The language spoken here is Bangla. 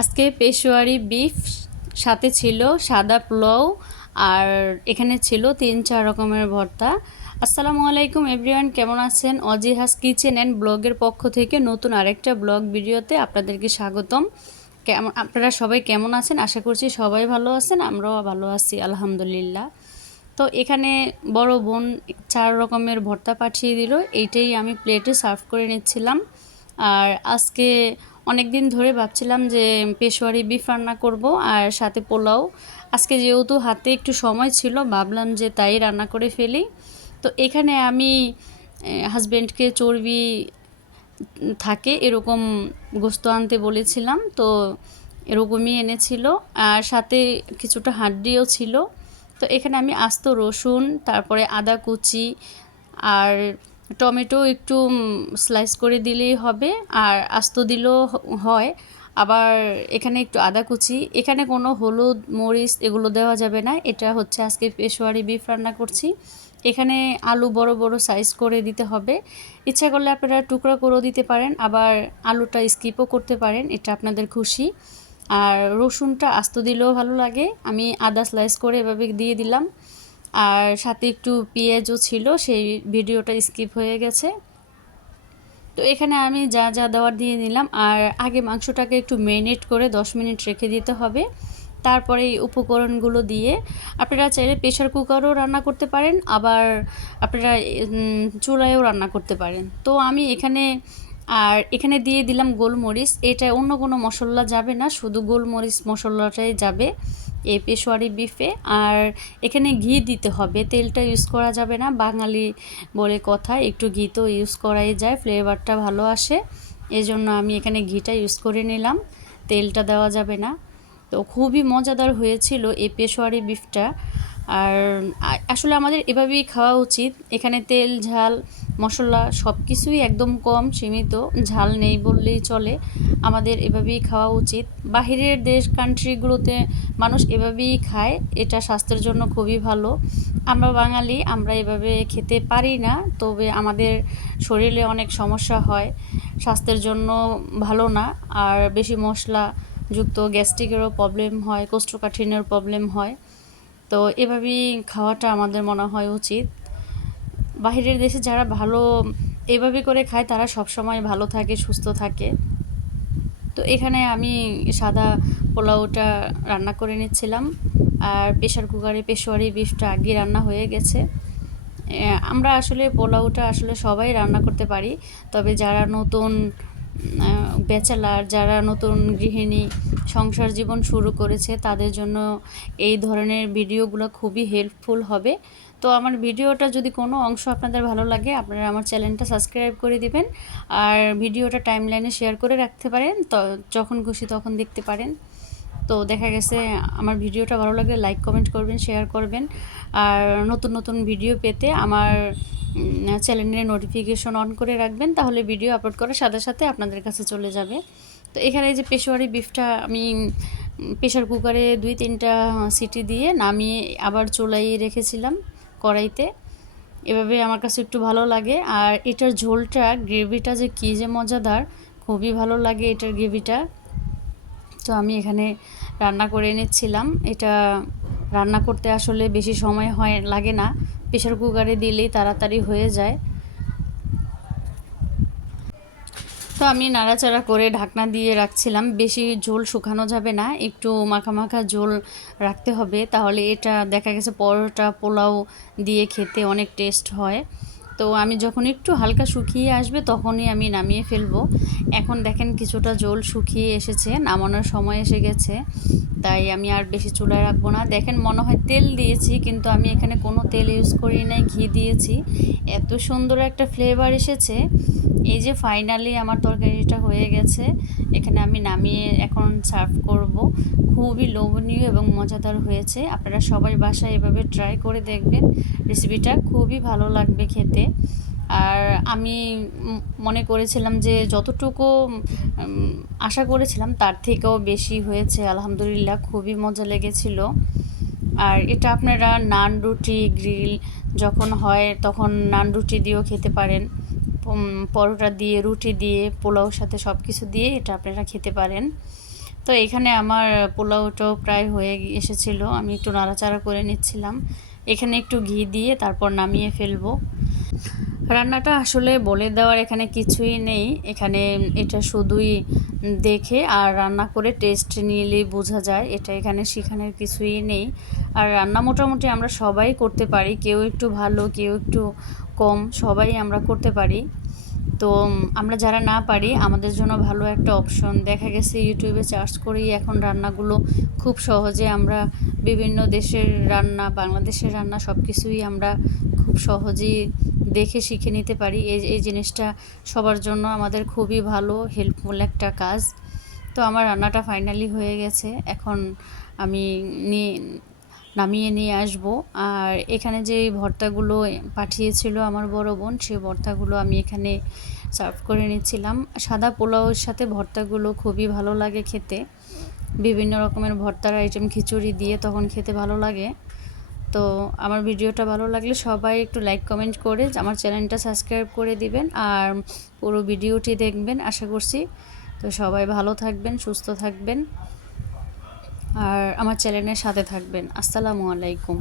আজকে পেশোয়ারি বিফ, সাথে ছিল সাদা পোলাও, আর এখানে ছিল 3-4 রকমের ভর্তা। আসসালামু আলাইকুম এভরিওয়ান, কেমন আছেন? অজিহাস কিচেন অ্যান্ড ব্লগের পক্ষ থেকে নতুন আরেকটা ব্লগ ভিডিওতে আপনাদেরকে স্বাগতম। আপনারা সবাই কেমন আছেন? আশা করছি সবাই ভালো আছেন, আমরাও ভালো আছি আলহামদুলিল্লাহ। তো এখানে বড় বোন 4 রকমের ভর্তা পাঠিয়ে দিল, এইটাই আমি প্লেটে সার্ভ করে নিচ্ছিলাম। আর আজকে অনেক দিন ধরে ভাবছিলাম যে পেশোয়ারি বিফ রান্না করব আর সাথে পোলাও। আজকে যেহেতু হাতে একটু সময় ছিল, ভাবলাম যে তাই রান্না করে ফেলি। তো এখানে আমি হাজব্যান্ডকে চর্বি থাকে এরকম গোস্ত আনতে বলেছিলাম, তো এরকমই এনেছিল। আর সাথে কিছুটা হাড্ডিও ছিল। তো এখানে আমি আস্ত রসুন, তারপরে আদা কুচি আর টমেটো একটু স্লাইস করে দিলেই হবে, আর আস্ত দিলেও হয়। আবার এখানে একটু আদা কুচি, এখানে কোনো হলুদ মরিচ এগুলো দেওয়া যাবে না। এটা হচ্ছে আজকে পেশোয়ারি বিফ রান্না করছি। এখানে আলু বড় বড় সাইজ করে দিতে হবে। ইচ্ছা করলে আপনারা টুকরা করেও দিতে পারেন, আবার আলুটা স্কিপও করতে পারেন, এটা আপনাদের খুশি। আর রসুনটা আস্ত দিলেও ভালো লাগে, আমি আদা স্লাইস করে এভাবে দিয়ে দিলাম। আর সাথে একটু পেঁয়াজও ছিল, সেই ভিডিওটা স্কিপ হয়ে গেছে। তো এখানে আমি যা যা দেওয়ার দিয়ে নিলাম। আর আগে মাংসটাকে একটু ম্যারিনেট করে 10 মিনিট রেখে দিতে হবে। তারপরে এই উপকরণগুলো দিয়ে আপনারা চাইলে প্রেশার কুকারও রান্না করতে পারেন, আবার আপনারা চুলায়ও রান্না করতে পারেন। তো আমি এখানে দিয়ে দিলাম গোলমরিচ। এটা অন্য কোনো মশলা যাবে না, শুধু গোলমরিচ মশলাটাই যাবে এই পেশোয়ারি বিফে। আর এখানে ঘি দিতে হবে, তেলটা ইউজ করা যাবে না। বাঙালি বলে কথা, একটু ঘি তো ইউজ করাই যায়, ফ্লেভারটা ভালো আসে। এজন্য আমি এখানে ঘিটা ইউজ করে নিলাম, তেলটা দেওয়া যাবে না। তো খুবই মজাদার হয়েছিল এই পেশোয়ারি বিফটা। আর আসলে আমাদের এভাবেই খাওয়া উচিত। এখানে তেল ঝাল মশলা সব কিছুই একদম কম, সীমিত, ঝাল নেই বললেই চলে। আমাদের এভাবেই খাওয়া উচিত। বাহিরের দেশ কান্ট্রিগুলোতে মানুষ এভাবেই খায়, এটা স্বাস্থ্যের জন্য খুবই ভালো। আমরা বাঙালি, আমরা এভাবে খেতে পারি না, তবে আমাদের শরীরে অনেক সমস্যা হয়, স্বাস্থ্যের জন্য ভালো না। আর বেশি মশলা যুক্ত গ্যাস্ট্রিকেরও প্রবলেম হয়, কোষ্ঠকাঠিন্যের প্রবলেম হয়। তো এভাবেই খাওয়াটা আমাদের মনে হয় উচিত। বাহিরের দেশে যারা ভালো এভাবে করে খায় তারা সবসময় ভালো থাকে, সুস্থ থাকে। তো এখানে আমি সাদা পোলাওটা রান্না করে নিচ্ছিলাম। আর প্রেশার কুকারে পেশোয়ারি বিফটা আগে রান্না হয়ে গেছে। আমরা আসলে পোলাওটা আসলে সবাই রান্না করতে পারি, তবে যারা নতুন ব্যাচেলার, যারা নতুন গৃহিণী, সংসার জীবন শুরু করেছে, তাদের জন্য এই ধরনের ভিডিওগুলো খুবই হেল্পফুল হবে। তো আমার ভিডিওটা যদি কোনো অংশ আপনাদের ভালো লাগে, আপনারা আমার চ্যানেলটা সাবস্ক্রাইব করে দিবেন। আর ভিডিওটা টাইমলাইনে শেয়ার করে রাখতে পারেন, তো যখন খুশি তখন দেখতে পারেন। তো দেখা গেছে আমার ভিডিওটা ভালো লাগলে লাইক কমেন্ট করবেন, শেয়ার করবেন। আর নতুন নতুন ভিডিও পেতে আমার চ্যানেলের নোটিফিকেশন অন করে রাখবেন, তাহলে ভিডিও আপলোড করার সাথে সাথে আপনাদের কাছে চলে যাবে। তো এখানে যে পেশোয়ারি বিফটা আমি প্রেশার কুকারে 2-3টা সিটি দিয়ে নামিয়ে আবার চুলায় রেখেছিলাম, কড়াইতে। এভাবে আমার কাছে একটু ভালো লাগে। আর এটার ঝোলটা, গ্রেভিটা যে কী যে মজাদার, খুবই ভালো লাগে এটার গ্রেভিটা। তো আমি এখানে রান্না করে নিচ্ছিলাম। এটা রান্না করতে আসলে বেশি সময় লাগে না, প্রেশার কুকারে দিলেই তাড়াতাড়ি হয়ে যায়। তো আমি নাড়াচাড়া করে ঢাকনা দিয়ে রাখছিলাম। বেশি ঝোল শুকানো যাবে না, একটু মাখা মাখা ঝোল রাখতে হবে, তাহলে এটা দেখা গেছে পরোটা পোলাও দিয়ে খেতে অনেক টেস্ট হয়। তো আমি যখন একটু হালকা শুকিয়ে আসবে তখনই আমি নামিয়ে ফেলবো। এখন দেখেন কিছুটা ঝোল শুকিয়ে এসেছে, নামানোর সময় এসে গেছে, তাই আমি আর বেশি চুলায় রাখবো না। দেখেন মনে হয় তেল দিয়েছি, কিন্তু আমি এখানে কোনো তেল ইউজ করি নাই, ঘি দিয়েছি। এত সুন্দর একটা ফ্লেভার এসেছে। এই যে ফাইনালি আমার তরকারিটা হয়ে গেছে, এখানে আমি নামিয়ে এখন সার্ভ করব। খুবই লোভনীয় এবং মজাদার হয়েছে। আপনারা সবাই বাসায় এভাবে ট্রাই করে দেখবেন, রেসিপিটা খুবই ভালো লাগবে খেতে। আর আমি মনে করেছিলাম যে যতটুকু আশা করেছিলাম তার থেকেও বেশি হয়েছে, আলহামদুলিল্লাহ খুবই মজা লেগেছিল। আর এটা আপনারা নান রুটি গ্রিল যখন হয় তখন নান রুটি দিয়েও খেতে পারেন, পরোটা দিয়ে, রুটি দিয়ে, পোলাওর সাথে সব কিছু দিয়ে এটা আপনারা খেতে পারেন। তো এখানে আমার পোলাওটাও প্রায় হয়ে এসেছিলো, আমি একটু নাড়াচাড়া করে নিচ্ছিলাম। এখানে একটু ঘি দিয়ে তারপর নামিয়ে ফেলবো। রান্নাটা আসলে বলে দেওয়ার এখানে কিছুই নেই, এখানে এটা শুধুই দেখে আর রান্না করে টেস্ট নিলেই বোঝা যায়, এটা এখানে শেখানোর কিছুই নেই। আর রান্না মোটামুটি আমরা সবাই করতে পারি, কেউ একটু ভালো কেউ একটু কম, সবাই আমরা করতে পারি। তো আমরা যারা না পারি আমাদের জন্য ভালো একটা অপশন, দেখা গেছে ইউটিউবে সার্চ করেই এখন রান্নাগুলো খুব সহজে আমরা বিভিন্ন দেশের রান্না, বাংলাদেশের রান্না সব কিছুই আমরা খুব সহজেই দেখে শিখে নিতে পারি। এই জিনিসটা সবার জন্য আমাদের খুবই ভালো হেল্পফুল একটা কাজ। তো আমার রান্নাটা ফাইনালি হয়ে গেছে, এখন আমি নামিয়ে নিয়ে আসব। আর এখানে যে ভর্তাগুলো পাঠিয়েছিল আমার বড় বোন, সেই ভর্তাগুলো আমি এখানে সার্ভ করে নিচ্ছিলাম। সাদা পোলাওয়ের সাথে ভর্তাগুলো খুবই ভালো লাগে খেতে, বিভিন্ন রকমের ভর্তার আইটেম খিচুড়ি দিয়ে তখন খেতে ভালো লাগে। তো আমার ভিডিওটা ভালো লাগলে সবাই একটু লাইক কমেন্ট করে আমার চ্যানেলটা সাবস্ক্রাইব করে দিবেন আর পুরো ভিডিওটি দেখবেন আশা করছি। তো সবাই ভালো থাকবেন, সুস্থ থাকবেন আর আমার চ্যানেলের সাথে থাকবেন। আসসালামু আলাইকুম।